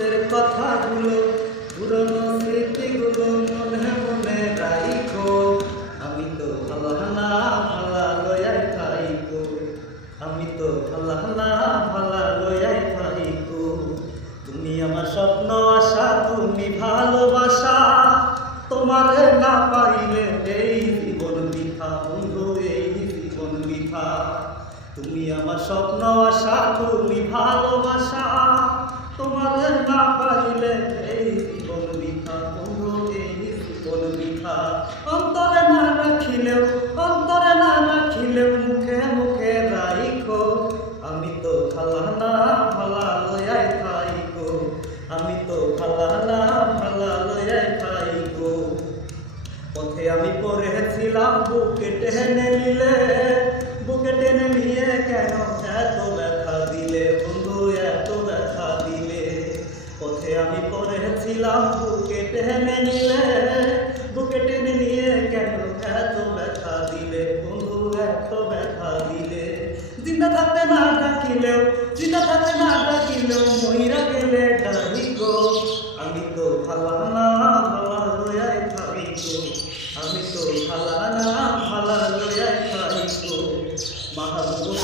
অতীতের কথাগুলো, পুরনো স্মৃতিগুলো মনে মনে রাইখো। আমি তো ভালা ভালা লয়াই থাইকো, আমি তো ভালা ভালা লয়াই থাইকো। তুমি আমার স্বপ্ন আশা, তুমি ভালোবাসা, তোমারে না পাইলে এই জীবন বৃথা বন্ধু, এই জীবন বৃথা। তুমি আমার স্বপ্ন আশা, তুমি ভালোবাসা, তোমারে না পাইলে এই জীবন বৃথা বন্ধু, এই জীবন বৃথা। অন্তরে না রাখিলেও, অন্তরে না রাখিলেও মুখে মুখে রাইখো। আমি তো ভালা ভালা লয়াই থাইকো, আমি তো ভালা ভালা লয়াই থাইকো। পথে আমি পড়েছিলাম বুকে টেনে নিলে, বুকে টেনে নিয়ে কেন এত ব্যথা দিলে বন্ধু, এত ব্যথা দিলে। পথে আমি পড়েছিলাম বুকে টেনে নিলে, বুকে টেনে নিয়ে কেন এত ব্যথা দিলে বন্ধু, এত ব্যথা দিলে। জিন্দা থাকতে না ডাকিলেও, জিন্দা থাকতে না ডাকিলেও মইরা গেলে ডাকিগো। আমি তো ভালা ভালা লয়াই থাইকো, আমি তো ভালা ভালা লয়াই থাইকো। মাহবুব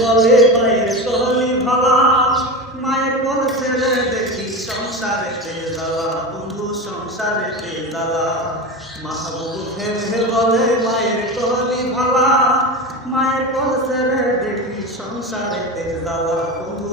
বলে মায়ের কলি ভালা, মায়ের কোল ছেড়ে দেখি সংসারেতে জ্বালা বন্ধু, সংসারেতে জ্বালা। মাহবুব বলে মায়ের কলি ভালা, মায়ের কোল ছেড়ে দেখি সংসারেতে জ্বালা বন্ধু,